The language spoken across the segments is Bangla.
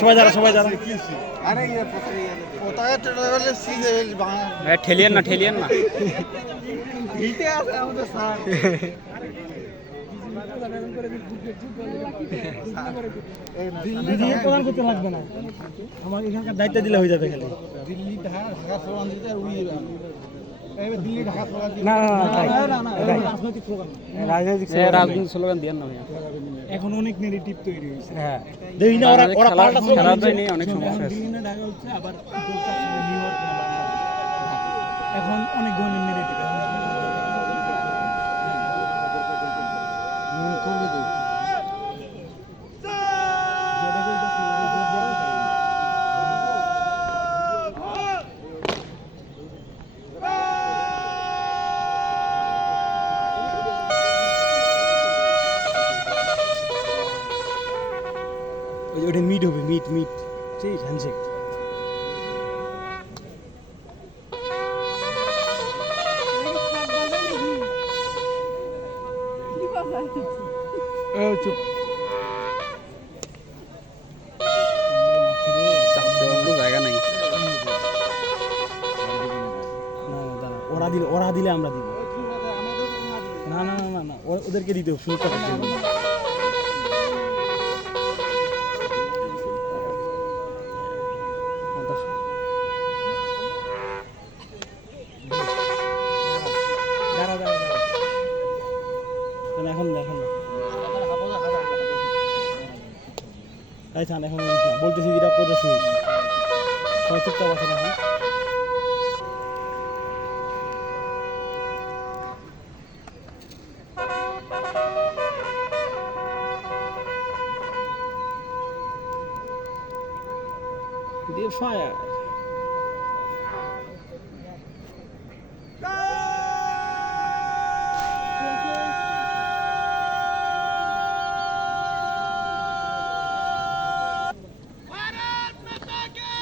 সবাই যারা আরে পতাকা টোটালে সিজেল বাংলা ঠেলিয়েন না গিলতে আছে আমাদের স্যার দিল্লি প্রদান করতে লাগবে না, আমাকে এখানকার দায়িত্ব দিলে হয়ে যাবে। খালি দিল্লি ঢাকা স্লোগান দিতে আর উড়িয়ে দিল্লি ঢাকা স্লোগান না রাজনৈতিক স্লোগান দিয়ে না এখন অনেক নেগেটিভ তৈরি হয়েছে। হ্যাঁ দেখি না ওরা পাল্টা স্লোগান নিয়ে অনেক সমস্যা আছে। দিল্লি না ঢাকা হচ্ছে আবার নিউ ইয়র্ক না এখন অনেক ধরনের নেগেটিভ ওটা মিট হবে, মিট ঠিক হ্যান্ডশেক। চুপ জায়গা নাই। ওরা দিলে আমরা দিব না, ওদেরকে দিতে হবে সুযোগটা। এখন বলতেছি যেটা করতেছি সবাই চুপচাপ আছে না। দিয়ে ফায়ার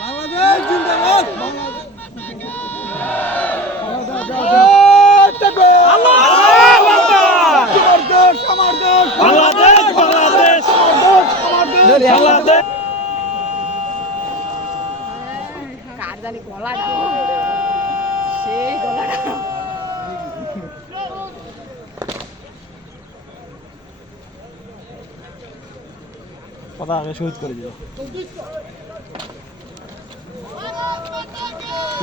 বাংলাদেশ জিন্দাবাদ কারদানি গলা সেই গলাটা কথা আগে শহীদ করে দিল।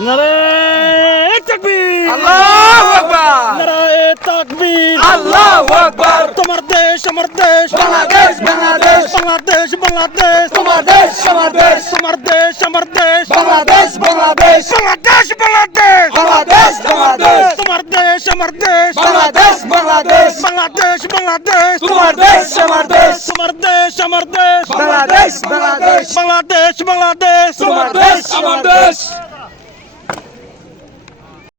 নারায়ে তাকবীর, আল্লাহু আকবার, নারায়ে তাকবীর, আল্লাহু আকবার। তোমার দেশ আমার দেশ, বাংলাদেশ বাংলাদেশ, বাংলাদেশ বাংলাদেশ, তোমার দেশ আমার দেশ, তোমার দেশ আমার দেশ, বাংলাদেশ বাংলাদেশ, বাংলাদেশ বাংলাদেশ, বাংলাদেশ বাংলাদেশ, তোমার দেশ আমার দেশ, বাংলাদেশ বাংলাদেশ, বাংলাদেশ বাংলাদেশ, তোমার দেশ আমার দেশ, তোমার দেশ আমার দেশ, বাংলাদেশ বাংলাদেশ, বাংলাদেশ বাংলাদেশ, তোমার দেশ আমার দেশ।